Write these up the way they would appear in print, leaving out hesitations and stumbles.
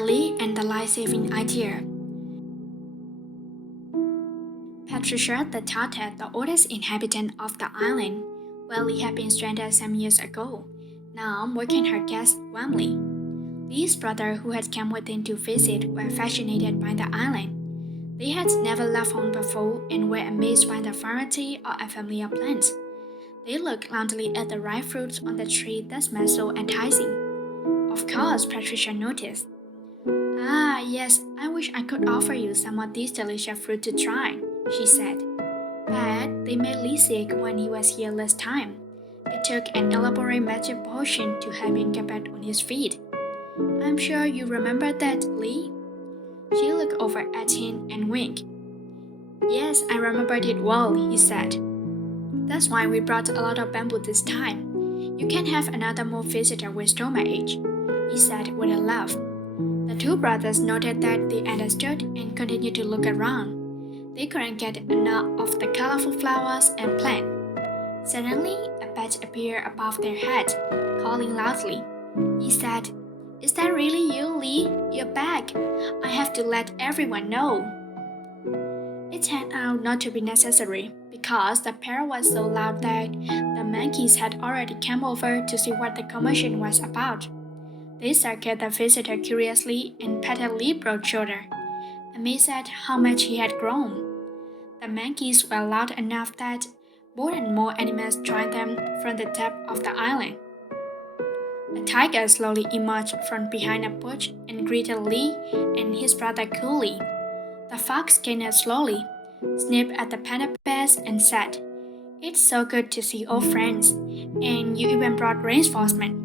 Lee and the life-saving idea. Patricia, the tortoise, the oldest inhabitant of the island, Willow had been stranded some years ago, now welcomed her guests warmly. Lee's brothers, who had come with him to visit, were fascinated by the island. They had never left home before and were amazed by the variety of unfamiliar plants. They looked longingly at the ripe fruits on the tree that smelled so enticing. Of course, Patricia noticed. "Ah, yes, I wish I could offer you some of this delicious fruit to try," she said. "But they made Lee sick when he was here last time. It took an elaborate magic potion to help him get back on his feet. I'm sure you remember that, Lee?" She looked over at him and winked. "Yes, I remembered it well," he said. "That's why we brought a lot of bamboo this time. You can't have another more visitor with stomachache," he said with a laugh. The two brothers noted that they understood and continued to look around. They couldn't get enough of the colorful flowers and plants. Suddenly, a bat appeared above their heads, calling loudly. He said, "Is that really you, Lee? You're back. I have to let everyone know." It turned out not to be necessary, because the pair was so loud that the monkeys had already come over to see what the commotion was about. They circled the visitor curiously and patted Lee's broad shoulder, amazed at how much he had grown. The monkeys were loud enough that more and more animals joined them from the depth of the island. A tiger slowly emerged from behind a bush and greeted Lee and his brother coolly. The fox came out slowly, sniffed at the panda bears, and said, "It's so good to see old friends, and you even brought reinforcements."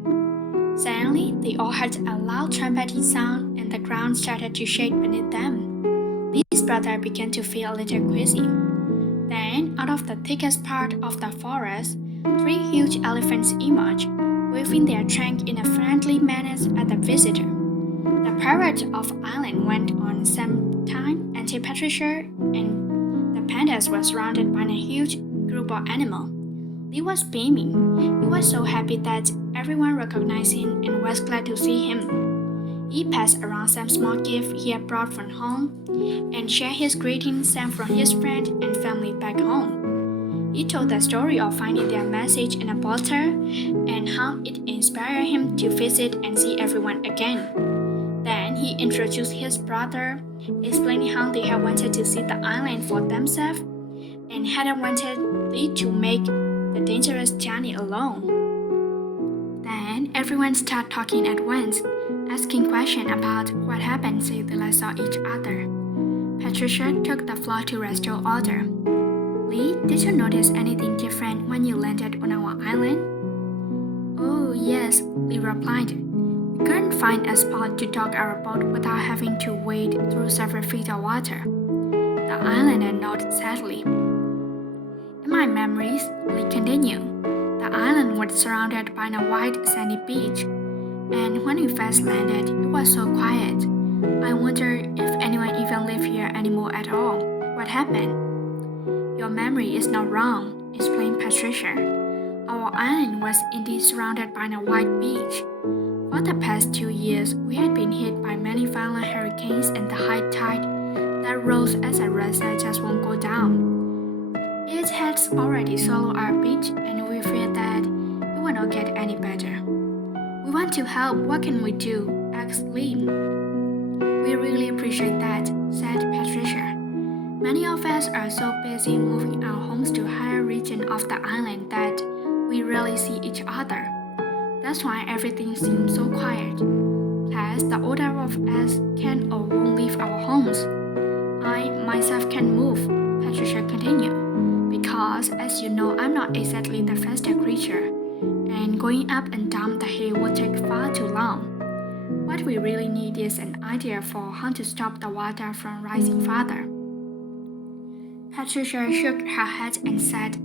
Suddenly, they all heard a loud trumpeting sound, and the ground started to shake beneath them. Lee's brother began to feel a little queasy. Then, out of the thickest part of the forest, three huge elephants emerged, waving their trunk in a friendly manner at the visitor. The parade of island went on some time until Patricia and the pandas were surrounded by a huge group of animals. Lee was beaming. He was so happy that everyone recognized him and was glad to see him. He passed around some small gifts he had brought from home and shared his greetings sent from his friends and family back home. He told the story of finding their message in a bottle and how it inspired him to visit and see everyone again. Then he introduced his brother, explaining how they had wanted to see the island for themselves and hadn't wanted Lee to make the dangerous journey alone. Then everyone started talking at once, asking questions about what happened since they last saw each other. Patricia took the floor to restore order. "Lee, did you notice anything different when you landed on our island?" "Oh, yes," Lee replied. "We couldn't find a spot to dock our boat without having to wade through several feet of water." The islander nodded sadly. "In my memories," Lee continued, "the island was surrounded by a wide sandy beach, and when we first landed, it was so quiet. I wonder if anyone even lived here anymore at all. What happened?" "Your memory is not wrong," explained Patricia. "Our island was indeed surrounded by a wide beach. For the past 2 years, we had been hit by many violent hurricanes and the high tide that rose as a result that just won't go down. It has already swallowed our beach, and we fear that it will not get any better." "We want to help. What can we do?" asked Lee. "We really appreciate that," said Patricia. "Many of us are so busy moving our homes to higher regions of the island that we rarely see each other. That's why everything seems so quiet. Plus, the older of us can or won't leave our homes. I myself can move," Patricia continued, "because, as you know, I'm not exactly the fastest creature, and going up and down the hill would take far too long. What we really need is an idea for how to stop the water from rising farther." Patricia shook her head and said,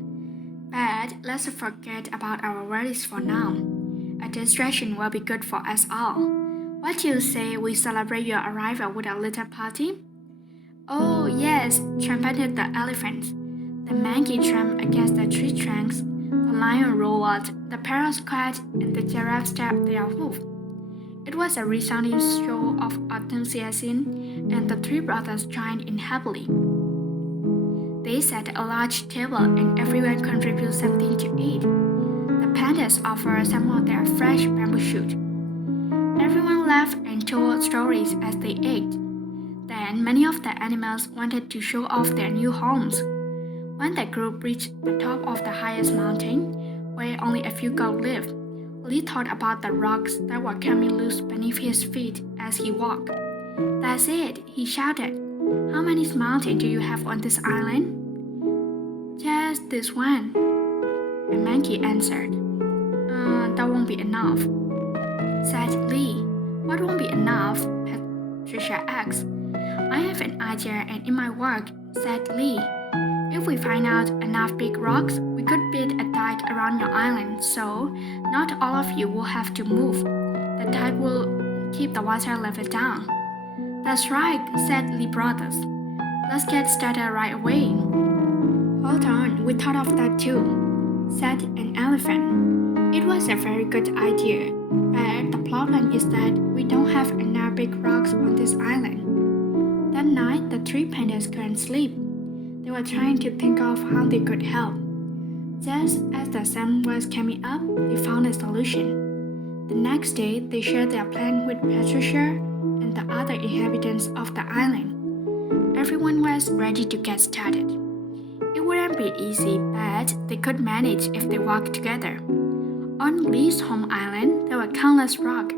"But let's forget about our worries for now. A distraction will be good for us all. What do you say we celebrate your arrival with a little party?" "Oh, yes," trumpeted the elephants. The monkey drummed against the tree trunks, the lion roared, the parrots quacked, and the giraffe stamped their hoof. It was a resounding show of enthusiasm, and the three brothers joined in happily. They set a large table and everyone contributed something to eat. The pandas offered some of their fresh bamboo shoot. Everyone laughed and told stories as they ate. Then many of the animals wanted to show off their new homes. When the group reached the top of the highest mountain, where only a few goats lived, Lee thought about the rocks that were coming loose beneath his feet as he walked. "That's it," he shouted. "How many mountains do you have on this island?" "Just this one," a monkey answered. That won't be enough," said Lee. "What won't be enough?" Patricia asked. "I have an idea, and in my work," said Lee. "If we find out enough big rocks, we could build a dike around your island, so not all of you will have to move. The dike will keep the water level down." "That's right," said Lee brothers. "Let's get started right away." "Hold on, we thought of that too," said an elephant. "It was a very good idea, but the problem is that we don't have enough big rocks on this island." That night, the three pandas couldn't sleep. They were trying to think of how they could help. Just as the sun was coming up, they found a solution. The next day, they shared their plan with Patricia and the other inhabitants of the island. Everyone was ready to get started. It wouldn't be easy, but they could manage if they worked together. On Lee's home island, there were countless rocks,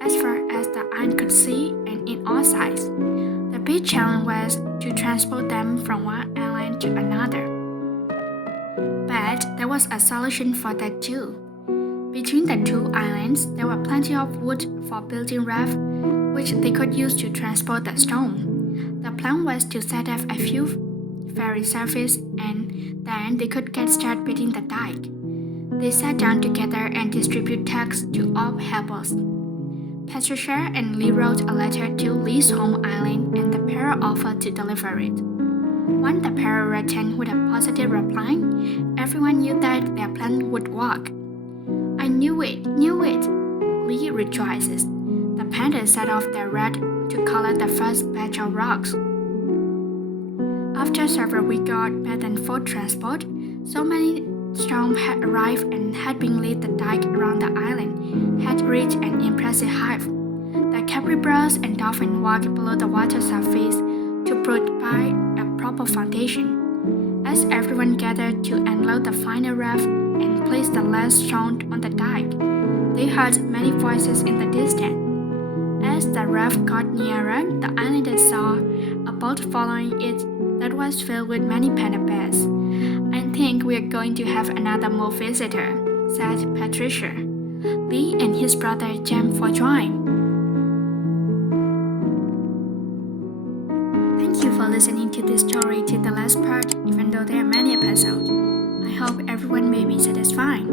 as far as the eye could see and in all sizes. The big challenge was to transport them from one island to another. But there was a solution for that too. Between the two islands, there were plenty of wood for building rafts, which they could use to transport the stone. The plan was to set up a few ferry services, and then they could get started building the dike. They sat down together and distributed tasks to all helpers. Patricia and Lee wrote a letter to Lee's home island, and the pair offered to deliver it. When the pair returned with a positive reply, everyone knew that their plan would work. "I knew it, Lee rejoices. The pandas set off their red to color the first batch of rocks. After several weeks of back and forth transport, so many storms had arrived and had been laid the dike around the island had reached an impressive height. The capybaras and dolphins walked below the water surface to provide a proper foundation. As everyone gathered to unload the final raft and place the last stone on the dike, they heard many voices in the distance. As the raft got nearer, the islanders saw a boat following it that was filled with many panda bears. "I think we are going to have another more visitor," said Patricia. Lee and his brother jumped for joy. Thank you for listening to this story to the last part, even though there are many episodes. I hope everyone may be satisfied.